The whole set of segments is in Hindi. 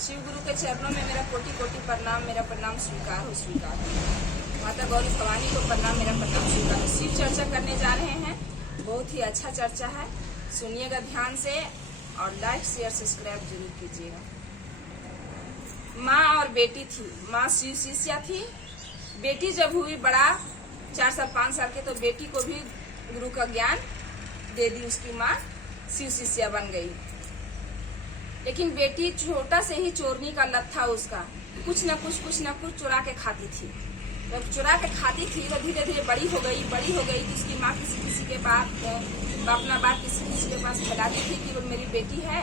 शिव गुरु के चरणों में मेरा कोटि कोटि प्रणाम, मेरा प्रणाम स्वीकार हो, स्वीकार हो। माता गौरी भवानी को प्रणाम, मेरा प्रणाम स्वीकार हो। शिव चर्चा करने जा रहे हैं, बहुत ही अच्छा चर्चा है, सुनिएगा ध्यान से और लाइक शेयर सब्सक्राइब जरूर कीजिएगा। माँ और बेटी थी, माँ शिव शिष्या थी। बेटी जब हुई बड़ा 4 साल 5 साल के, तो बेटी को भी गुरु का ज्ञान दे दी, उसकी माँ शिव शिष्या बन गई। लेकिन बेटी छोटा से ही चोरनी का लत था उसका, कुछ न कुछ चुरा के खाती थी। जब चुरा के खाती थी तो धीरे धीरे बड़ी हो गई तो उसकी माँ किसी के पास अपना बात किसी के पास फैलाती थी कि वो मेरी बेटी है,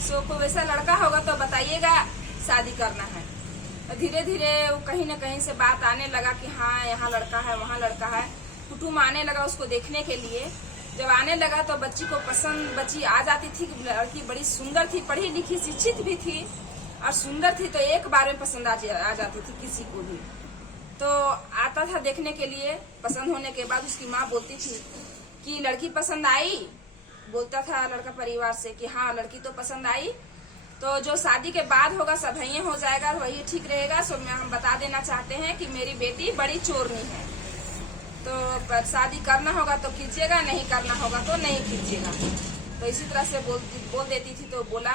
सो कोई वैसा लड़का होगा तो बताइएगा, शादी करना है। तो धीरे धीरे वो कहीं न कहीं से बात आने लगा कि हाँ यहाँ लड़का है, वहाँ लड़का है। कुटुम्ब आने लगा उसको देखने के लिए। जब आने लगा तो बच्ची को पसंद, बच्ची आ जाती थी। लड़की बड़ी सुंदर थी, पढ़ी लिखी शिक्षित भी थी और सुंदर थी, तो एक बार में पसंद आ जाती थी किसी को भी। तो आता था देखने के लिए। पसंद होने के बाद उसकी माँ बोलती थी कि लड़की पसंद आई। बोलता था लड़का परिवार से कि हाँ लड़की तो पसंद आई, तो जो शादी के बाद होगा सब वही हो जाएगा, वही ठीक रहेगा। सो हम बता देना चाहते हैं कि मेरी बेटी बड़ी चोरनी है, तो शादी करना होगा तो कीजिएगा, नहीं करना होगा तो नहीं कीजिएगा। तो इसी तरह से बोल देती थी। तो बोला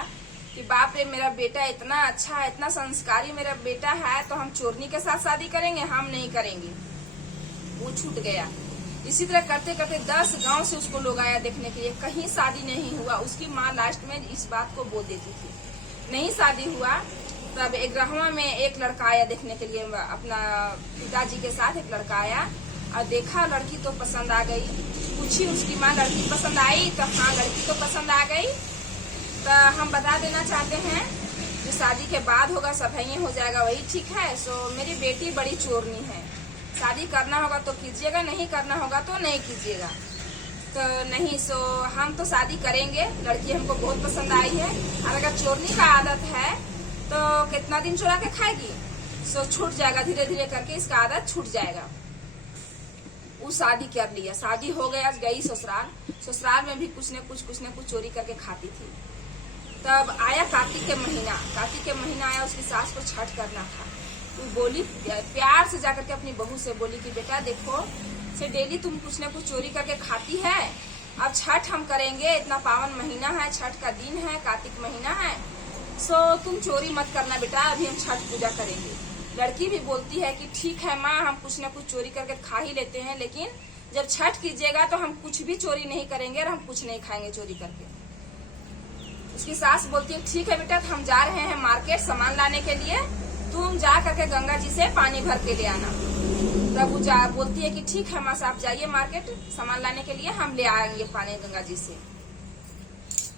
कि बाप रे, मेरा बेटा इतना अच्छा है, इतना संस्कारी मेरा बेटा है, तो हम चोरनी के साथ शादी करेंगे? हम नहीं करेंगे। वो छूट गया। इसी तरह करते करते 10 गांव से उसको लोग आया देखने के लिए, कहीं शादी नहीं हुआ। उसकी माँ लास्ट में इस बात को बोल देती थी, नहीं शादी हुआ। तब 11वां में एक लड़का आया देखने के लिए, अपना पिताजी के साथ एक लड़का आया और देखा लड़की तो पसंद आ गई। पूछी उसकी माँ लड़की पसंद आई? तो हाँ लड़की तो पसंद आ गई। तो हम बता देना चाहते हैं जो शादी के बाद होगा सब वही हो जाएगा, वही ठीक है। सो मेरी बेटी बड़ी चोरनी है, शादी करना होगा तो कीजिएगा, नहीं करना होगा तो नहीं कीजिएगा। तो नहीं, सो हम तो शादी करेंगे, लड़की हमको बहुत पसंद आई है। और अगर चोरनी का आदत है तो कितना दिन चुरा के खाएगी? सो छूट जाएगा, धीरे धीरे करके इसका आदत छूट जाएगा। वो शादी कर लिया, शादी हो गया, गई ससुराल। ससुराल में भी कुछ न कुछ चोरी करके खाती थी। तब आया कार्तिक के महीना आया, उसकी सास को छठ करना था। वो बोली, प्यार से जाकर के अपनी बहू से बोली कि बेटा देखो से डेली तुम कुछ न कुछ चोरी करके खाती है, अब छठ हम करेंगे, इतना पावन महीना है, छठ का दिन है, कार्तिक महीना है, सो तुम चोरी मत करना बेटा, अभी हम छठ पूजा करेंगे। लड़की भी बोलती है कि ठीक है माँ, हम कुछ न कुछ चोरी करके खा ही लेते हैं, लेकिन जब छठ कीजिएगा तो हम कुछ भी चोरी नहीं करेंगे और हम कुछ नहीं खाएंगे चोरी करके। उसकी सास बोलती है ठीक है बेटा, हम जा रहे हैं मार्केट सामान लाने के लिए, तुम जा करके गंगा जी से पानी भर के ले आना। तब वो बोलती है कि ठीक है माँ साहब, जाइए मार्केट सामान लाने के लिए, हम ले आएंगे पानी गंगा जी से।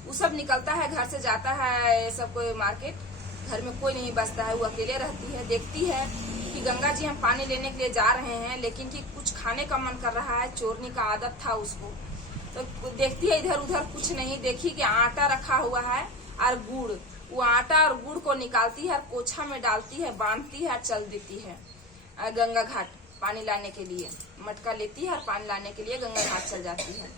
वो सब निकलता है, घर से जाता है सब कोई मार्केट। घर में कोई नहीं बचता है, वो अकेले रहती है। देखती है कि गंगा जी हम पानी लेने के लिए जा रहे हैं, लेकिन कि कुछ खाने का मन कर रहा है, चोरनी का आदत था उसको। तो देखती है इधर उधर कुछ नहीं, देखी कि आटा रखा हुआ है और गुड़। वो आटा और गुड़ को निकालती है और कोछा में डालती है, बांधती है और चल देती है गंगा घाट पानी लाने के लिए। मटका लेती है और पानी लाने के लिए गंगा घाट चल जाती है।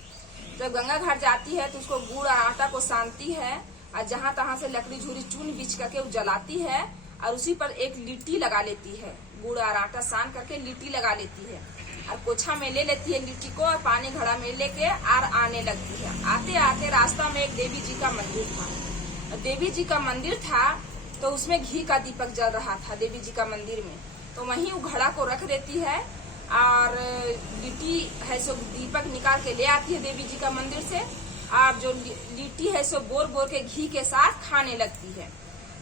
जब गंगा घाट जाती है तो उसको गुड़ और आटा को सानती है और जहां तहां से लकड़ी झूरी चुन बीच करके वो जलाती है और उसी पर एक लिट्टी लगा लेती है। गुड़ और आटा सान करके लिट्टी लगा लेती है और कोछा में ले लेती है लिट्टी को और पानी घड़ा में लेके और आने लगती है। आते आते रास्ता में एक देवी जी का मंदिर था। देवी जी का मंदिर था तो उसमें घी का दीपक जल रहा था देवी जी का मंदिर में। तो वहीं वो घड़ा को रख देती है और लिट्टी है सो दीपक निकाल के ले आती है देवी जी का मंदिर से, और जो लिट्टी है सो बोर बोर के घी के साथ खाने लगती है।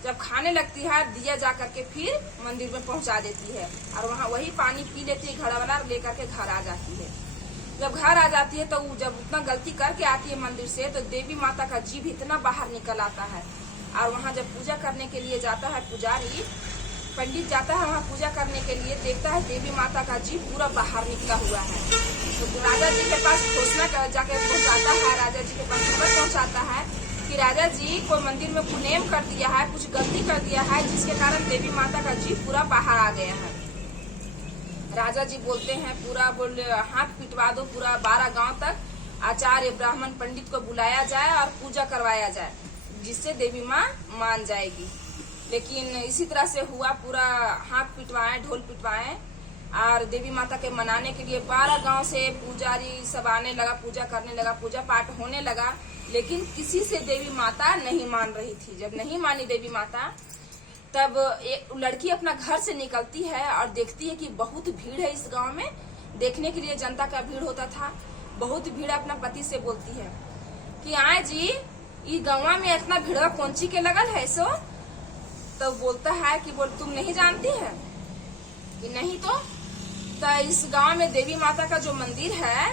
जब खाने लगती है दिया जा करके फिर मंदिर में पहुंचा देती है और वहाँ वही पानी पी लेती है, घड़ा वाला लेकर के घर आ जाती है। जब घर आ जाती है तो जब उतना गलती करके आती है मंदिर से, तो देवी माता का जीभ इतना बाहर निकल आता है। और वहाँ जब पूजा करने के लिए जाता है पुजारी, पंडित जाता है वहाँ पूजा करने के लिए, देखता है देवी माता का जीभ पूरा बाहर निकला हुआ है। तो राजा जी के पास घोषणा जाके पहुँचाता है, राजा जी के पास खबर पहुँचाता है कि राजा जी को मंदिर में कुनेम कर दिया है, कुछ गलती कर दिया है, जिसके कारण देवी माता का जीभ पूरा बाहर आ गया है। राजा जी बोलते हैं पूरा हाथ पिटवा दो, पूरा 12 गांव तक आचार्य ब्राह्मण पंडित को बुलाया जाए और पूजा करवाया जाए, जिससे देवी माँ मान जाएगी। लेकिन इसी तरह से हुआ, पूरा हाथ पिटवाए, ढोल पिटवाए और देवी माता के मनाने के लिए 12 गांव से पुजारी सब आने लगा, पूजा करने लगा, पूजा पाठ होने लगा। लेकिन किसी से देवी माता नहीं मान रही थी। जब नहीं मानी देवी माता, तब एक लड़की अपना घर से निकलती है और देखती है कि बहुत भीड़ है इस गांव में। देखने के लिए जनता का भीड़ होता था, बहुत भीड़। अपना पति से बोलती है कि आए जी, ये गाँव में इतना भीड़ कौंची के लगल है सो। तो बोलता है कि बोल तुम नहीं जानती है कि नहीं तो इस गांव में देवी माता का जो मंदिर है,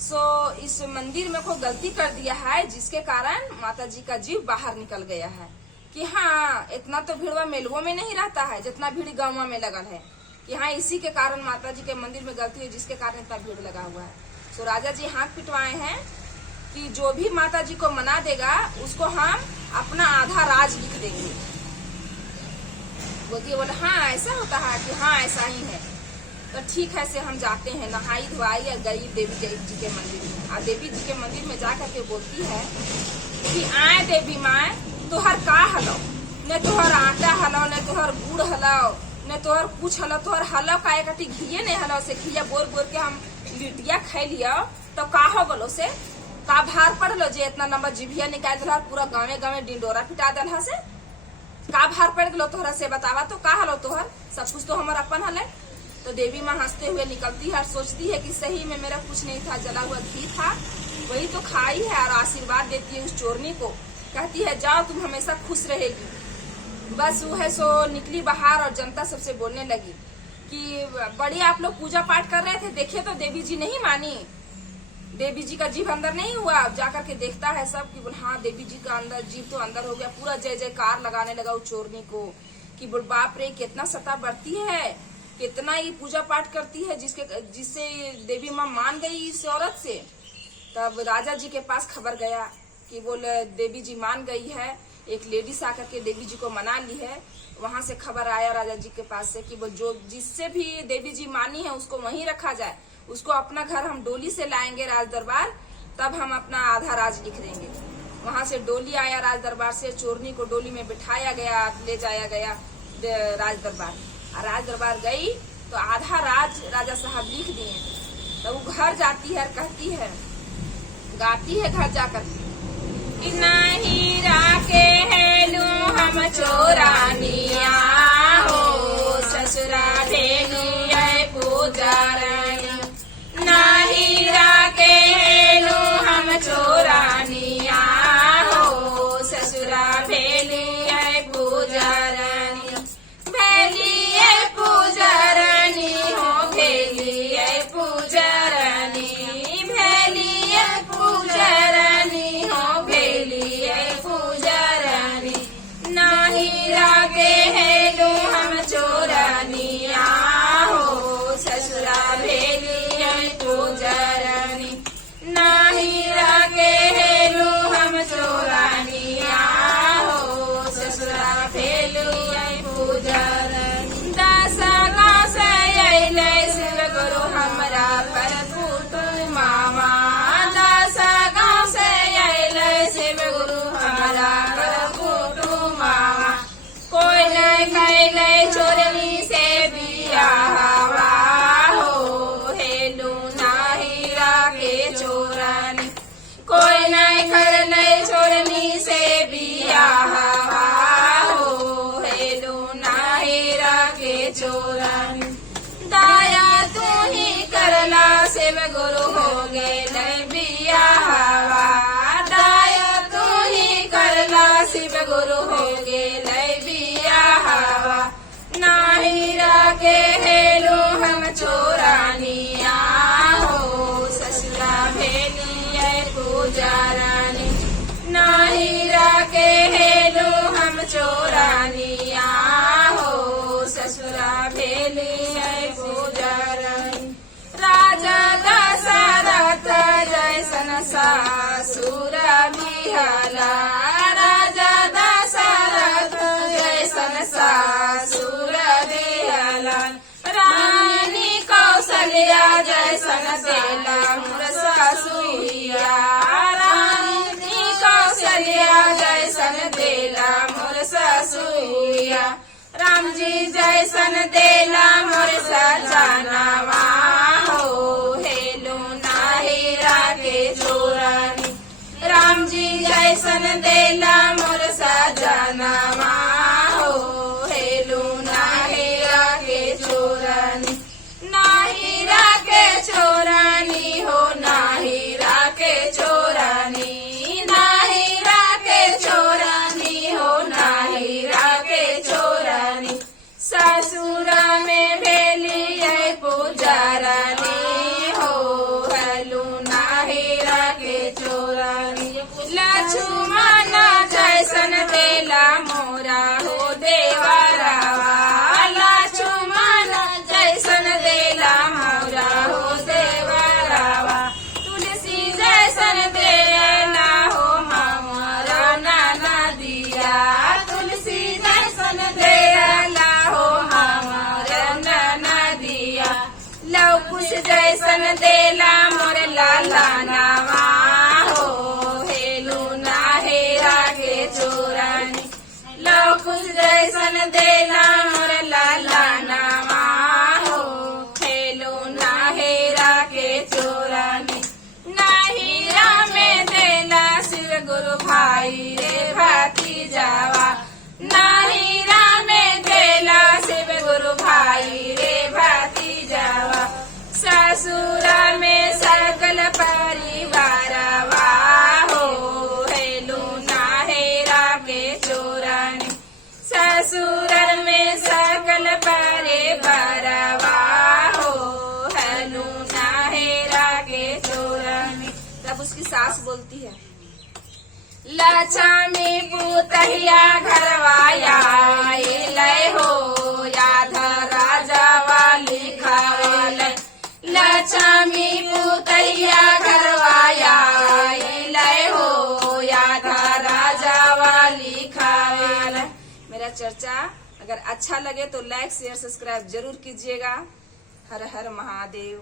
सो इस मंदिर में कोई गलती कर दिया है, जिसके कारण माता जी का जीव बाहर निकल गया है। कि हाँ, इतना तो भीड़ मेलुओं में नहीं रहता है जितना भीड़ गाँव में लगल है। कि हाँ, इसी के कारण माता जी के मंदिर में गलती है, जिसके कारण इतना भीड़ लगा हुआ है। सो राजा जी हाथ पिटवाए हैं कि जो भी माता जी को मना देगा उसको हम अपना आधा राज लिख देंगे। बोले हाँ ऐसा होता है कि हाँ ऐसा ही है। तो ठीक है, से हम जाते हैं, नहाई धुआई और गई देवी जी के मंदिर में। और देवी जी के मंदिर में जा करके बोलती है कि आए देवी माए, तोहर का हलो, न तोहर आटा हलो, न तोहर गुड़ हलो, न तोहर कुछ हलो, तोहर हलो का एक घिये नहीं हलो। से घिया बोर बोर के हम लिटिया खाई लियो तो का हो गलो, से का भार पड़लो जे इतना लंबा जिभिया निकाल दिला, पूरा गाँवे गाँवे डिंडोरा पिटा दिला। से का भार पड़ गलो तोहरा, से बतावा तो का हलो तोहर, सब कुछ तो हमार अपन हले। तो देवी माँ हंसते हुए निकलती है और सोचती है कि सही में मेरा कुछ नहीं था, जला हुआ घी था, वही तो खाई है। और आशीर्वाद देती है उस चोरनी को, कहती है जाओ तुम हमेशा खुश रहेगी। बस वो है सो निकली बाहर और जनता सबसे बोलने लगी कि बड़ी आप लोग पूजा पाठ कर रहे थे, देखिए तो देवी जी नहीं मानी, देवी जी का जीव अंदर नहीं हुआ। अब जाकर के देखता है सब कि बोल हाँ, देवी जी का अंदर जीव तो अंदर हो गया। पूरा जय जयकार लगाने लगा उस चोरनी को कि बोल बाप रे, कितना सता बढ़ती है, कितना ही पूजा पाठ करती है, जिससे देवी माँ मान गई इस औरत से। तब राजा जी के पास खबर गया कि बोल देवी जी मान गई है, एक लेडीज आकर के देवी जी को मना ली है। वहां से खबर आया राजा जी के पास से कि बोल जो जिससे भी देवी जी मानी है उसको वहीं रखा जाए, उसको अपना घर हम डोली से लाएंगे राज दरबार, तब हम अपना आधा राज लिख देंगे। वहां से डोली आया राज दरबार से, चोरनी को डोली में बिठाया गया, ले जाया गया राज दरबार। राज दरबार गई तो आधा राज राजा साहब लिख दिए। तो वो घर जाती है और कहती है, गाती है घर जाकर कि नहीं राके हेलू हम चोरानिया हो, ससुरा भेलिए पूजारानी। नहीं राके हेलू हम चोरानिया हो, ससुरा भेलिए पूजारानी। भेलिए पूजारानी हो, भेलिए पूजारानी, भेलिए पूजारानी हो, भेलिए पूजारानी। नहीं रागे हेलू हम चोरानिया हो, ससुरा भेलिए पूजारानी। नहीं रागे हेलू हम चोरानिया हो, ससुरा भेलिए पूजारानी। 10 गाँव से अइले शिव गुरु हमरा पर कुटुमावा, 10 गाँव से अइले शिव गुरु हमरा पर कुटुमावा। कोई नहीं खैले चोरनी से बियाहवा हो, हेलू नाही रागे चोरानी। कोई नहीं खैले चोरनी से बियाहवा हो, हेलू नाही रागे चोरानी। दाया तू ही करला शिव गुरु हो गेले बियाहवा, दाया तू ही करला शिव गुरु हो गेले बियाहवा। नाही रागे हेलू हम चोरानिया हो, ससुरा भेलिए पूजारानी। नाही रागे हेलू हम चोरानिया हो, ससुरा भेलिए पूजारानी। राजा दशरथ जैसन सासुर बिहला, राजा दशरथ जैसन सासुर बिहला। रानी कौशल्या जैसन देला मोर ससुरिया, रानी कौशल्या जैसन देला मोर ससुरिया। राम जी जैसन देला मोर सजनवा हो, हेलू ना हीरा के चोरानी। राम जी जैसन देला मोर सजनवा हो, हेलू ना हीरा के चोरानी। ना हीरा के चोरानी हो, ना हीरा के चोरानी, ना हीरा के चोरानी हो, ना हीरा के चोरानी। ससुरा में भेली है पुजारानी हो, हेलू ना हीरा के चोरानी। लक्ष्मण जैसन देला मोरा हो देवरावा, लक्ष्मण जैसन देला मोरा हो देवरावा। तुलसी जैसन देला हो हमारा नाना दिया, तुलसी जैसन देला हो हमारा नाना दिया। लवकुश जैसन देला मोर लाला नावा हो, हेलू ना हीरा के चोरानी। लवकुश जैसन देला मोर लाला नावा हो, हेलू ना हीरा के चोरानी। ना हीरा में देला शिव गुरु भाई रे भतीजावा, ना हीरा में देला शिव गुरु भाई रे भतीजावा। ससुरा में सकल परिवारवा हो, हेलू ना हीरा के चोरानी। ससुर में सकल परिवारवा हो, हेलू ना हीरा के चोरानी। तब उसकी सास बोलती है, लक्ष्मी पुतहिया घरवाया लय हो, याद राजा वाली खावल। लक्ष्मी पुतहिया घरवाया लय हो, याद राजा वाली खावल। मेरा चर्चा अगर अच्छा लगे तो लाइक शेयर सब्सक्राइब जरूर कीजिएगा। हर हर महादेव।